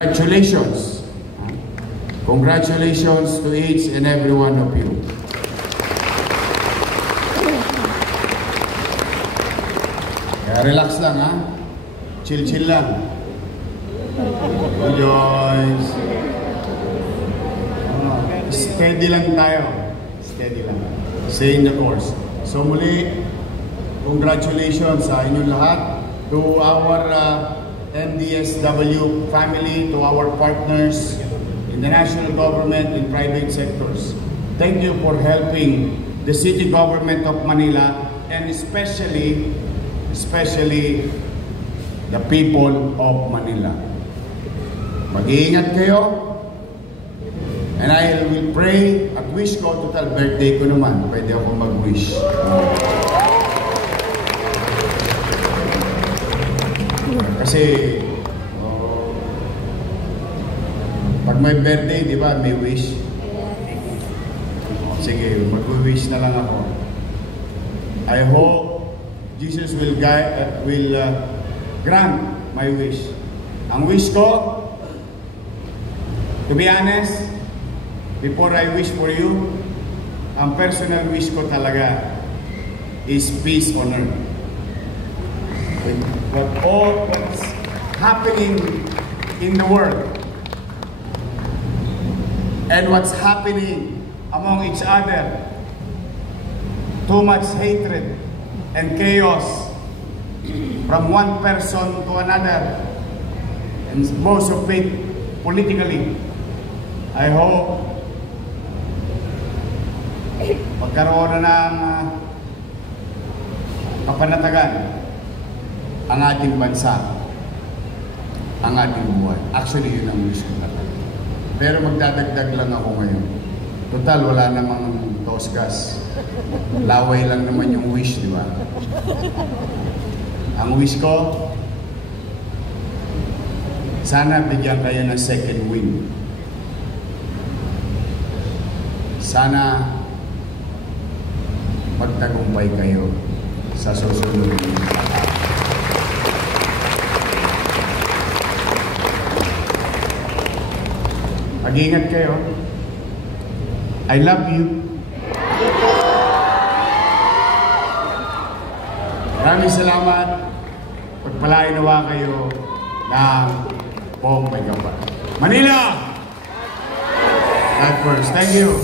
Congratulations. Congratulations to each and every one of you. Kaya relax lang ha. Chill lang. Enjoy. Steady lang tayo. Steady lang. Stay in the course. So muli, congratulations sa inyong lahat. To our MDSW family, to our partners in the national government and private sectors. Thank you for helping the city government of Manila and especially the people of Manila. Mag-iingat kayo and I will pray at wish ko, total birthday ko naman, pwede ako mag-wish. Kasi pag may birthday, di ba, may wish. Sige, mag-wish na lang ako. I hope Jesus will grant my wish. Ang wish ko, to be honest, before I wish for you, ang personal wish ko talaga is peace on earth. What's happening in the world and what's happening among each other, too much hatred and chaos from one person to another, and most of it politically. I hope magkaroon na ng kapanatagan ang ating bansa, ang ating buhay. Actually, yun ang wish ko talaga. Pero magdadagdag lang ako ngayon. Total, wala namang tosgas. Laway lang naman yung wish, di ba? Ang wish ko, sana bigyan kayo ng second wind. Sana magtagumpay kayo sa susunod. Mag-ingat kayo. I love you. Maraming salamat. Pagpalain nawa kayo ng buong may kapal. Manila! God first. Thank you.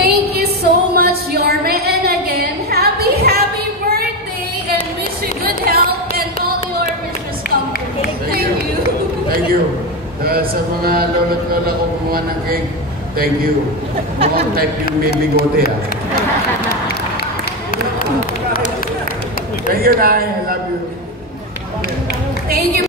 Thank you so much, Yorme, and again, happy birthday, and wish you good health and all your wishes come true. Thank you. Thank you. Sa mga lolo't lola ko gumawa ng cake, thank you. Mukhang type yung may bigote ha. Thank you, Nay. I love you. Thank you.